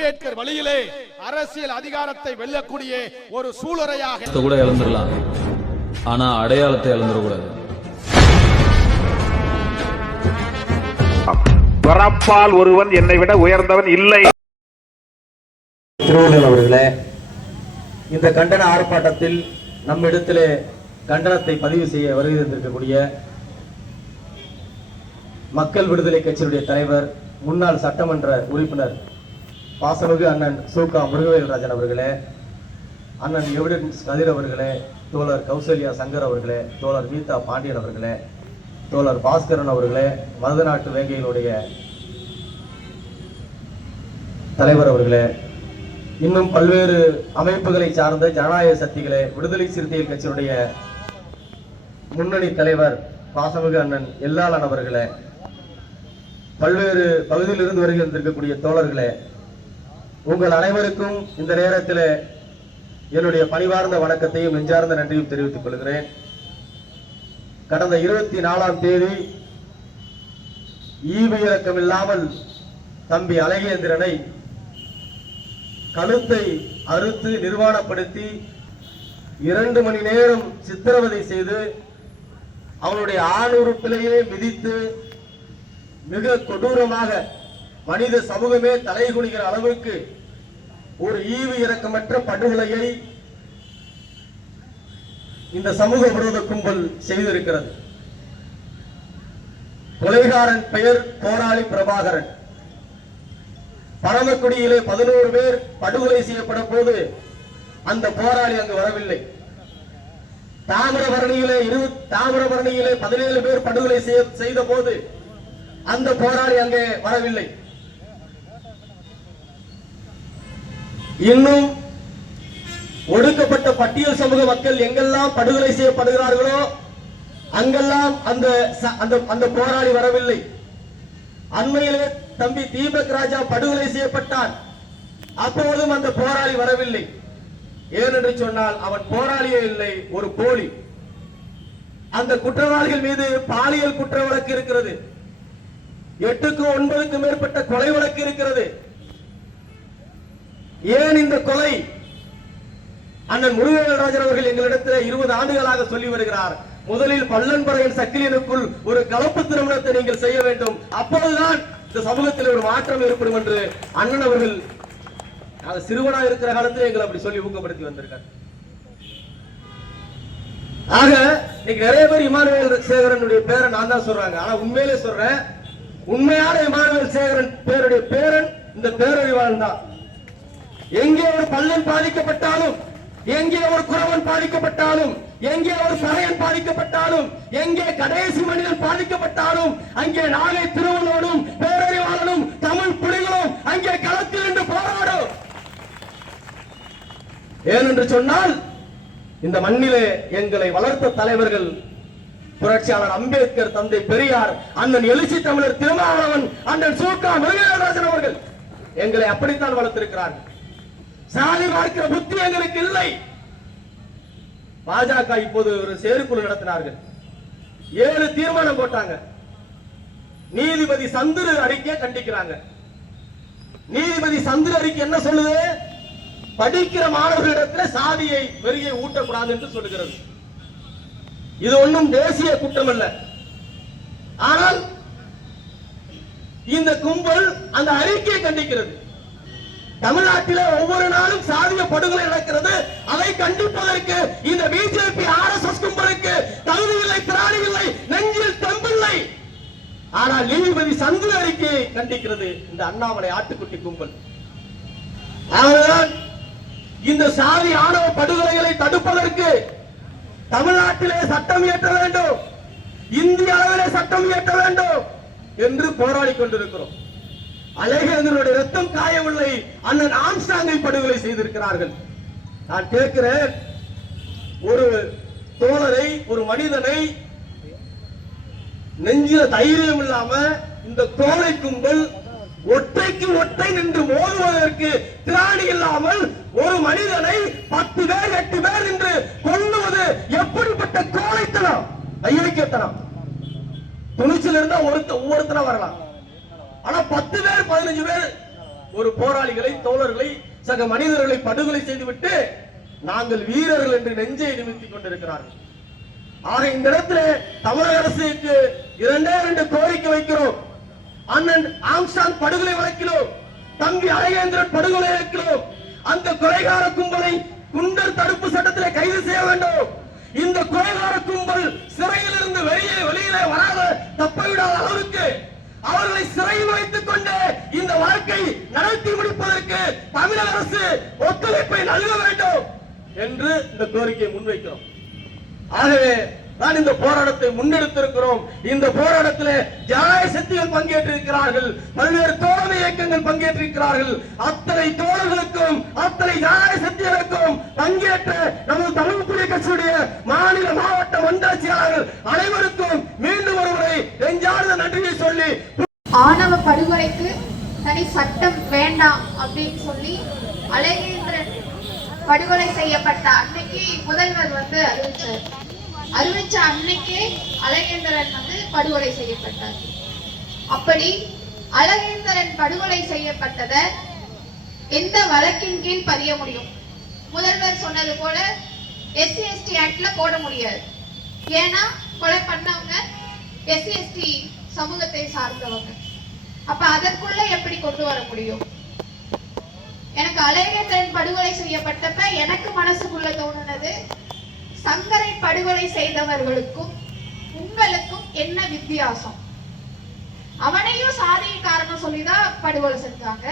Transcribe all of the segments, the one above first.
அம்பேத்கர் வழியிலே அரசியல் அதிகாரத்தை வெல்லக்கூடிய ஒரு சூளுரையாக கூட இழந்துடலாம். ஆனா அடையாளத்தை இழந்துடக்கூடாது. பிறப்பால் ஒருவன் என்னை விட உயர்ந்தவன் இல்லை. திருவள்ளுவர் அவர்களே இந்த கண்டன ஆர்ப்பாட்டத்தில் நம்மிடத்திலே கண்டனத்தை பதிவு செய்ய வருகை தந்திருக்கக்கூடிய மக்கள் விடுதலை கட்சியினுடைய தலைவர் முன்னாள் சட்டமன்ற உறுப்பினர் பாசமிகு அண்ணன் சூகா முருகவேல்ராஜன் அவர்களே அண்ணன் எவிடன்ஸ் கதிர் அவர்களே தோழர் கௌசல்யா சங்கர் அவர்களே தோழர் மீதா பாண்டியன் அவர்களே தோழர் பாஸ்கரன் அவர்களே மருதநாட்டு வேங்கையினுடைய தலைவர் அவர்களே இன்னும் பல்வேறு அமைப்புகளை சார்ந்த ஜனநாயக சக்திகளே விடுதலை சிறுத்தைகள் கட்சியினுடைய முன்னணி தலைவர் பாசமிகு அண்ணன் எல்லாளன் அவர்களே பல்வேறு பகுதியிலிருந்து வருகின்றிருக்கக்கூடிய தோழர்களே உங்கள் அனைவருக்கும் இந்த நேரத்தில் என்னுடைய பணிவார்ந்த வணக்கத்தையும் நெஞ்சார்ந்த நன்றியும் தெரிவித்துக் கொள்கிறேன். கடந்த இருபத்தி நாலாம் தேதி ஈவு இறக்கம் இல்லாமல் தம்பி அழகேந்திரனை கழுத்தை அறுத்து நிர்வாணப்படுத்தி இரண்டு மணி நேரம் சித்திரவதை செய்து அவனுடைய ஆணுறுப்பிலேயே மிதித்து மிக கொடூரமாக மனித சமூகமே தலைகுனிகிற அளவுக்கு ஒரு ஈவு இறக்கமற்ற படுகொலையை இந்த சமூக விரோத கும்பல் செய்திருக்கிறது. கொலைகாரன் பெயர் போராளி பிரபாகரன். பரமக்குடியிலே பதினோரு பேர் படுகொலை செய்யப்பட போது அந்த போராளி அங்கு வரவில்லை. தாமிரபரணியிலே இரு தாமிரபரணியிலே பதினேழு பேர் படுகொலை செய்ய- செய்த போது அந்த போராளி அங்கே வரவில்லை. இன்னும் ஒடுக்கப்பட்ட பட்டியல் சமூக மக்கள் எங்கெல்லாம் படுகொலை செய்யப்படுகிறார்களோ அங்கெல்லாம் அந்த ச- அந்த அந்த போராளி வரவில்லை. அண்மையிலே தம்பி தீபக் ராஜா படுகொலை செய்யப்பட்டான். அப்போதும் அந்த போராளி வரவில்லை. ஏனென்று சொன்னால் அவன் போராளியே இல்லை ஒரு போலி. அந்த குற்றவாளிகள் மீது பாலியல் குற்ற வழக்கு இருக்கிறது. எட்டுக்கும் ஒன்பதுக்கும் மேற்பட்ட கொலை வழக்கு இருக்கிறது. ஏன் இந்த கொலை? அண்ணன் முருகவேல்ராஜன் அவர்கள் எங்களிடத்தில் இருபது ஆண்டுகளாக சொல்லி வருகிறார். முதலில் பல்லன்பறையின் சக்கிலியனுக்குள் ஒரு கலப்பு திருமணத்தை நீங்கள் செய்ய வேண்டும். அப்போதுதான் இந்த சமூகத்தில் ஒரு மாற்றம் ஏற்படும் என்று அண்ணன் அவர்கள் சிறுவனா இருக்கிற காலத்தில் எங்களை அப்படி சொல்லி ஊக்கப்படுத்தி வந்திருக்கார். ஆக இன்னைக்கு நிறைய பேர் இமானுவேல் சேகரனுடைய பேரை நான் தான் சொல்றாங்க. ஆனா உண்மையிலே சொல்றேன் உண்மையான இமானுவேல் சேகரன் பேருடைய பேரன் இந்த பேரறிவாளன் தான். எங்கே ஒரு பள்ளன் பாதிக்கப்பட்டாலும் எங்கே ஒரு குறவன் பாதிக்கப்பட்டாலும் எங்கே ஒரு பறையன் பாதிக்கப்பட்டாலும் எங்கே கடைசி மனிதன் பாதிக்கப்பட்டாலும் அங்கே நாளை திருவள்ளோடும் பேரறிவாளனும் தமிழ் புலிகளும் அங்கே களத்தில் நின்று போராடும். ஏனென்று சொன்னால் இந்த மண்ணிலே எங்களை வளர்த்த தலைவர்கள் புரட்சியாளர் அம்பேத்கர் தந்தை பெரியார் அண்ணன் எழுச்சி தமிழர் திருமாவளவன் அண்ணன் சூக்கா முருகராஜன் அவர்கள் எங்களை அப்படித்தான் வளர்த்திருக்கிறார்கள். சாதி பார்க்கிற புத்தி எங்களுக்கு இல்லை. பாஜக இப்போது ஒரு செயற்குழு நடத்தினார்கள். ஏழு தீர்மானம் போட்டாங்க. நீதிபதி சந்துரு அறிக்கையை கண்டிக்கிறாங்க. நீதிபதி சந்துரு அறிக்கை என்ன சொல்லுது? படிக்கிற மாணவர்களிடத்தில் சாதியை வெறியை ஊட்டக்கூடாது என்று சொல்லுகிறது. இது ஒன்றும் தேசிய குற்றம் அல்ல ஆனால் இந்த கும்பல் அந்த அறிக்கையை கண்டிக்கிறது. தமிழ்நாட்டில ஒவ்வொரு நாளும் சாதிய படுகொலை நடக்கிறது. அதை கண்டிப்பதற்கு இந்த பிஜேபி ஆர்எஸ்எஸ் கும்பலுக்கு தகுதி இல்லை திராணி இல்லை நெஞ்சில் தெம்பில்லை ஆனால் நீதிபதி சந்து அறிக்கையை கண்டிக்கிறது இந்த அண்ணாமலை ஆட்டுக்குட்டி கும்பல். ஆகவேதான் இந்த சாதி ஆணவ படுகொலைகளை தடுப்பதற்கு தமிழ்நாட்டிலே சட்டம் இயற்ற வேண்டும். இந்திய அளவிலே சட்டம் இயற்ற வேண்டும் என்று போராடி கொண்டிருக்கிறோம். அழகேந்திரனுடைய ரத்தம் காயவில்லை. அண்ணன் ஆம்ஸ்டாங்கை படுகொலை செய்திருக்கிறார்கள். நான் கேட்கிறேன் ஒரு தோழரை ஒரு மனிதனை நெஞ்சில தைரியம் இல்லாம இந்த தோலை கும்பல் ஒற்றைக்கு ஒற்றை நின்று மோதுவதற்கு திராணி இல்லாமல் ஒரு மனிதனை பத்து பேர் எட்டு பேர் நின்று கொள்ளுவது எப்படிப்பட்ட கோழைத்தனம் ஐயோக்கியத்தனம் துணிச்சல் இருந்தா ஒருத்த ஒவ்வொருத்தனா வரலாம். ஆனா பத்து பேர் பதினஞ்சு பேர் ஒரு போராளிகளை தோழர்களை சக மனிதர்களை படுகொலை செய்துவிட்டு நாங்கள் வீரர்கள் என்று நெஞ்சை நிமித்திக் கொண்டிருக்கிறார்கள். ஆக இந்த இடத்துல தமிழக அரசுக்கு இரண்டே இரண்டு கோரிக்கை வைக்கிறோம். அண்ணன் ஆம்சான் படுகொலை வழக்கிலோ தம்பி அழகேந்திரன் படுகொலை வழக்கிலோ அந்த கொலைகார கும்பலை குண்டர் தடுப்பு சட்டத்திலே கைது செய்ய வேண்டும். இந்த கொலைகார கும்பல் சிறையில் இருந்து வெளியே வெளியிலே வராத தப்பவிடாத அளவுக்கு அவர்களை சிறையில் வைத்துக் கொண்டு இந்த வழக்கை நடத்தி முடிப்பதற்கு தமிழக அரசு ஒத்துழைப்பை நல்க வேண்டும் என்று இந்த கோரிக்கையை முன்வைக்கிறோம். ஆகவே நான் இந்த போராட்டத்தை முன்னெடுத்திருக்கிறோம். இந்த போராட்டத்தில் ஜனநாயக சக்திகள் பங்கேற்றிருக்கிறார்கள். பல்வேறு தோழமை இயக்கங்கள் பங்கேற்றிருக்கிறார்கள். அத்தனை தோழர்களுக்கும் அத்தனை ஜனநாயக சக்திகளுக்கும் பங்கேற்ற நமது தமிழ் புலிய கட்சியுடைய மாநில மாவட்ட மண்டாட்சியாளர்கள் அனைவருக்கும் நன்றியை சொல்லி ஆணவ படுகொலைக்கு தனி சட்டம் வேண்டாம் அப்படின்னு சொல்லி அழகேந்திரன் படுகொலை செய்யப்பட்ட அன்னைக்கு முதல்வர் வந்து அறிவிச்சார். அறிவிச்ச அன்னைக்கே அழகேந்திரன் வந்து படுகொலை செய்யப்பட்டார். அப்படி அழகேந்திரன் படுகொலை செய்யப்பட்டத எந்த வழக்கின் கீழ் பதிய முடியும்? முதல்வர் சொன்னது போல எஸ்சி எஸ்டி ஆக்ட்ல போட முடியாது. ஏன்னா கொலை பண்ணவங்க எஸ்சி எஸ்டி சமூகத்தை சார்ந்தவங்க. அப்ப அதற்குள்ள எப்படி கொண்டு வர முடியும்? எனக்கு அழகேந்திரன் படுகொலை செய்யப்பட்டப்ப எனக்கு மனசுக்குள்ள தோணுனது சங்கரை படுகொலை செய்தவர்களுக்கும் உங்களுக்கும் என்ன வித்தியாசம்? அவனையும் சாதியை காரணம் சொல்லிதான் படுகொலை செஞ்சாங்க?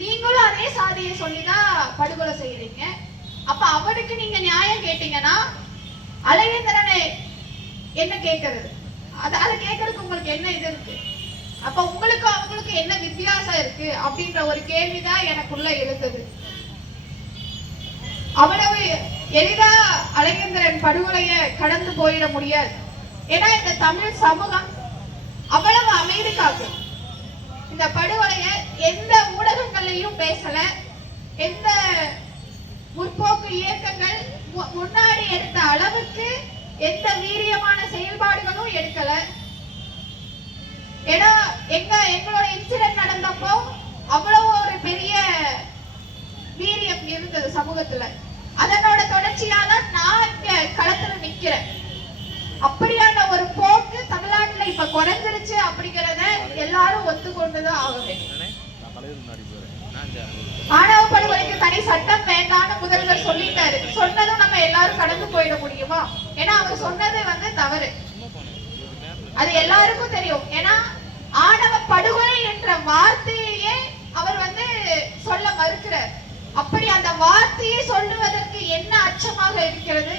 நீங்களும் அதே சாதியை சொல்லிதான் படுகொலை செய்யறீங்க? அப்ப அவனுக்கு நீங்க நியாயம் கேட்டீங்கன்னா அழகேந்திரனை என்ன கேட்கறது? அதால கேட்கறதுக்கு உங்களுக்கு என்ன இது இருக்கு? அப்ப உங்களுக்கு அவங்களுக்கு என்ன வித்தியாசம் இருக்கு? அப்படின்ற ஒரு கேள்விதான் எனக்குள்ள எழுந்தது. அவ்வளவு எளிதா அழகேந்திரன் படுகொலைய கடந்து போயிட முடியாது. ஏன்னா இந்த தமிழ் சமூகம் அவ்வளவு அமைதி காக்கும் இந்த படுகொலைய எந்த ஊடகங்கள்லயும் பேசல. எந்த முற்போக்கு இயக்கங்கள் மு- முன்னாடி எடுத்த அளவுக்கு எந்த வீரியமான செயல்பாடுகளும் எடுக்கல. ஏன்னா எங்க எங்களோட இன்சிடென்ட் நடந்தப்போ அவ்வளவு ஒரு பெரிய வீரியம் இருந்தது சமூகத்துல. அதனோட தொடர்ச்சியா தான் நான் இங்க களத்துல நிக்கிறேன். அப்படியான ஒரு போக்கு தமிழ்நாட்டுல இப்ப குறைஞ்சிருச்சு அப்படிங்கறத எல்லாரும் ஒத்துக்கொண்டுதான் ஆக வேண்டும். ஆணவ படுகொலைக்கு தனி சட்டம் வேண்டாம்னு முதல்வர் சொல்லிட்டாரு. சொன்னதும் நம்ம எல்லாரும் கடந்து போயிட முடியுமா? ஏன்னா அவர் சொன்னது வந்து தவறு. அது எல்லாருக்கும் தெரியும். ஏன்னா ஆணவ படுகொலை என்ற வார்த்தையே அவர் வந்து சொல்ல மறுக்கிறார். அப்படி அந்த வார்த்தையை சொல்லுவதற்கு என்ன அச்சமாக இருக்கிறது?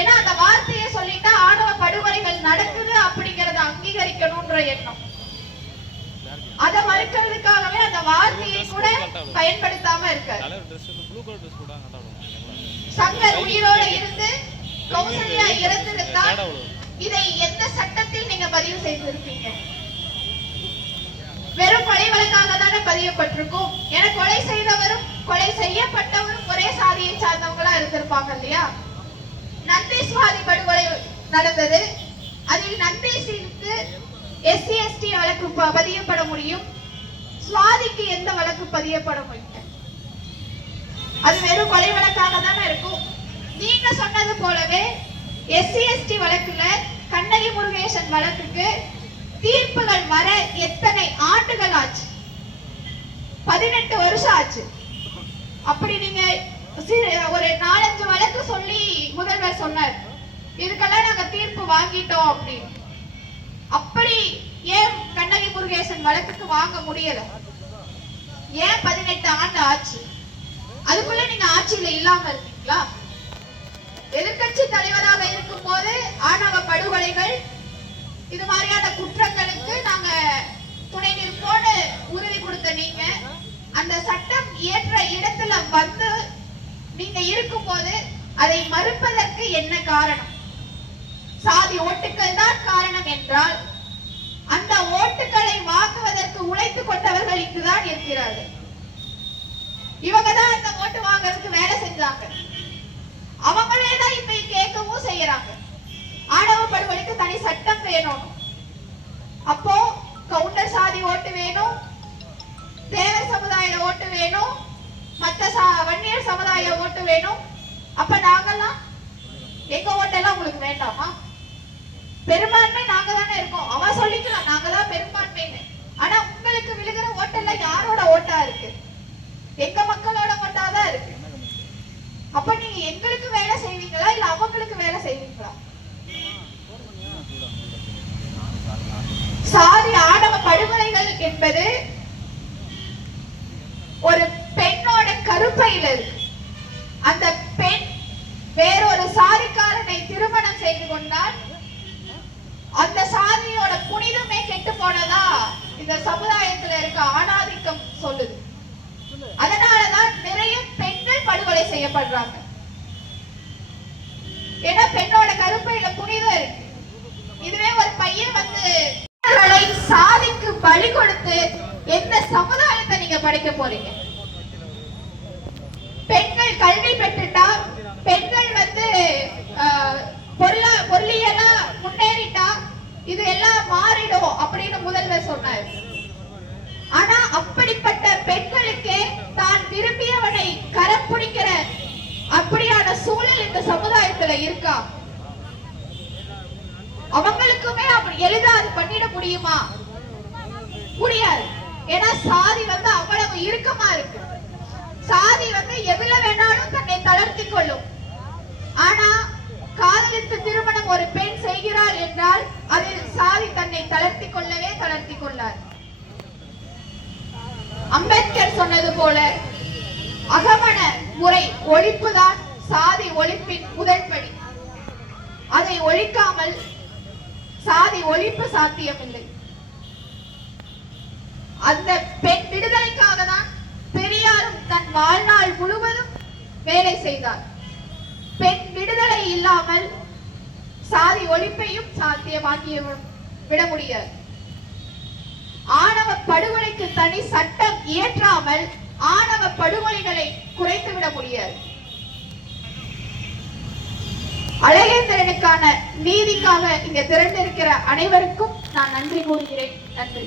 ஏன்னா அந்த வார்த்தையை சொல்லிட்டா ஆணவ படுகொலைகள் நடக்குது அப்படிங்கறத அங்கீகரிக்கணும்ன்ற எண்ணம். அதை மறுக்கிறதுக்காகவே அந்த வார்த்தையை கூட பயன்படுத்தாம இருக்காரு. சங்கர் உயிரோட இருந்து கௌசல்யா இறந்திருந்தால் இதை எந்த சட்டத்தில் நீங்க பதிவு செய்திருப்பீங்க? வெறும் கொலை வழக்காக தானே பதியப்பட்டிருக்கும். என கொலை செய்தவரும் கொலை செய்யப்பட்டவரும் ஒரே சாதியை சார்ந்தவங்களா இருந்திருப்பாங்க இல்லையா? நந்தீஸ்வாதி படுகொலை நடந்தது. அதில் நந்தீஸிற்கு எஸ்சி எஸ்டி வழக்கு பதியப்பட முடியும். சுவாதிக்கு எந்த வழக்கு பதியப்பட முடியும்? அது வெறும் கொலை வழக்காக தானே இருக்கும். நீங்க சொன்னது போலவே எஸ்சி எஸ்டி வழக்குல கண்ணகி முருகேசன் வழக்குக்கு தீர்ப்புகள் வர எத்தனை ஆண்டுகள் ஆச்சு? பதினெட்டு வருஷம் ஆச்சு. அப்படி நீங்க ஒரு நாலஞ்சு வழக்கு சொல்லி முதல்வர் சொன்னார். இதுக்கெல்லாம் நாங்க தீர்ப்பு வாங்கிட்டோம் அப்படின்னு. அப்படி ஏன் கண்ணகி முருகேசன் வழக்குக்கு வாங்க முடியல? ஏன் பதினெட்டு ஆண்டு ஆச்சு? அதுக்குள்ள நீங்க ஆட்சியில இல்லாம இருக்கீங்களா எதிர்க்கட்சி தலைவராக இருக்கும் போது ஆணவ படுகொலைகள் இது மாதிரியான குற்றங்களுக்கு நாங்க துணை நிற்போன்னு உறுதி கொடுத்த நீங்க. அந்த சட்டம் ஏற்ற இடத்துல வந்து நீங்க இருக்கும்போது அதை மறுப்பதற்கு என்ன காரணம்? சாதி ஓட்டுக்கள் தான் காரணம் என்றால் அந்த ஓட்டுகளை வாங்குவதற்கு உழைத்துக் கொண்டவர்கள் இங்குதான் இருக்கிறார்கள். இவங்க தான் அந்த ஓட்டு வாங்குறதுக்கு வேலை செஞ்சாங்க. அதுக்கு தனி சட்டம் வேணும். அப்போ கவுண்டர் சாதி ஓட்டு வேணும். தேவர் சமுதாய ஓட்டு வேணும். மத்த வன்னியர் சமுதாய ஓட்டு வேணும். அப்ப நாங்கெல்லாம் எங்க ஓட்டெல்லாம் உங்களுக்கு வேண்டாமா? பெரும்பான்மை நாங்க தானே இருக்கோம். அவன் சொல்லிக்கலாம் நாங்க தான் பெரும்பான்மைன்னு. ஆனா உங்களுக்கு விழுகிற ஓட்டெல்லாம் யாரோட ஓட்டா இருக்கு? எங்க மக்களோட ஓட்டா தான் இருக்கு. அப்ப நீங்க எங்களுக்கு வேலை செய்வீங்களா? இல்ல அவங்களுக்கு வேலை செய்வீங்களா? சாதி ஆணவ படுகொலைகள் என்பது ஒரு பெண்ணோட கருப்பையில் இருக்கு. அந்த பெண் வேறொரு சாதிக்காரனை திருமணம் செய்து கொண்டால் அந்த சாதியோட புனிதமே கெட்டு போனதா இந்த சமுதாயத்துல இருக்க ஆணாதிக்கம் சொல்லுது. அதனாலதான் நிறைய பெண்கள் படுகொலை செய்யப்படுறாங்க ஏன்னா பெண்ணோட கருப்பையில புனிதம் இருக்கு இதுவே ஒரு பையன் வந்து பெண்களை சாதிக்கு பலி கொடுத்து எந்த சமுதாயத்தை நீங்க படைக்க போறீங்க பெண்கள் கல்வி பெற்றுட்டா பெண்கள் வந்து பொருளா பொருளியலா முன்னேறிட்டா இது எல்லாம் மாறிடும் அப்படின்னு முதல்வர் சொன்னார். ஆனா அப்படிப்பட்ட பெண்களுக்கே தான் விரும்பியவனை கரம் பிடிக்கிற அப்படியான சூழல் இந்த சமுதாயத்துல இருக்கா? அவங்களுக்குமே எளிதா அது பண்ணிட முடியுமா? முடியாது. ஏன்னா சாதி வந்து அவ்வளவு இறுக்கமா இருக்கு. சாதி வந்து எதுல வேணாலும் தன்னை தளர்த்தி கொள்ளும். ஆனா காதலித்து திருமணம் ஒரு பெண் செய்கிறாள் என்றால் அதில் சாதி தன்னை தளர்த்தி கொள்ளவே தளர்த்தி கொள்ளார் அம்பேத்கர் சொன்னது போல அகமண முறை ஒழிப்புதான் சாதி ஒழிப்பின் முதற்படி அதை ஒழிக்காமல் சாதி ஒழிப்பு சாத்தியமில்லை. அந்த பெண் விடுதலைக்காக தான் பெரியாரும் தன் வாழ்நாள் முழுவதும் வேலை செய்தார். பெண் விடுதலை இல்லாமல் சாதி ஒழிப்பையும் சாத்தியமாக்கி விட முடியாது. ஆணவ படுகொலைக்கு தனி சட்டம் இயற்றாமல் ஆணவ படுகொலைகளை குறைத்து விட முடியாது. அழகேந்திரனுக்கான நீதிக்காக இங்க திரண்டிருக்கிற அனைவருக்கும் நான் நன்றி கூறுகிறேன். நன்றி.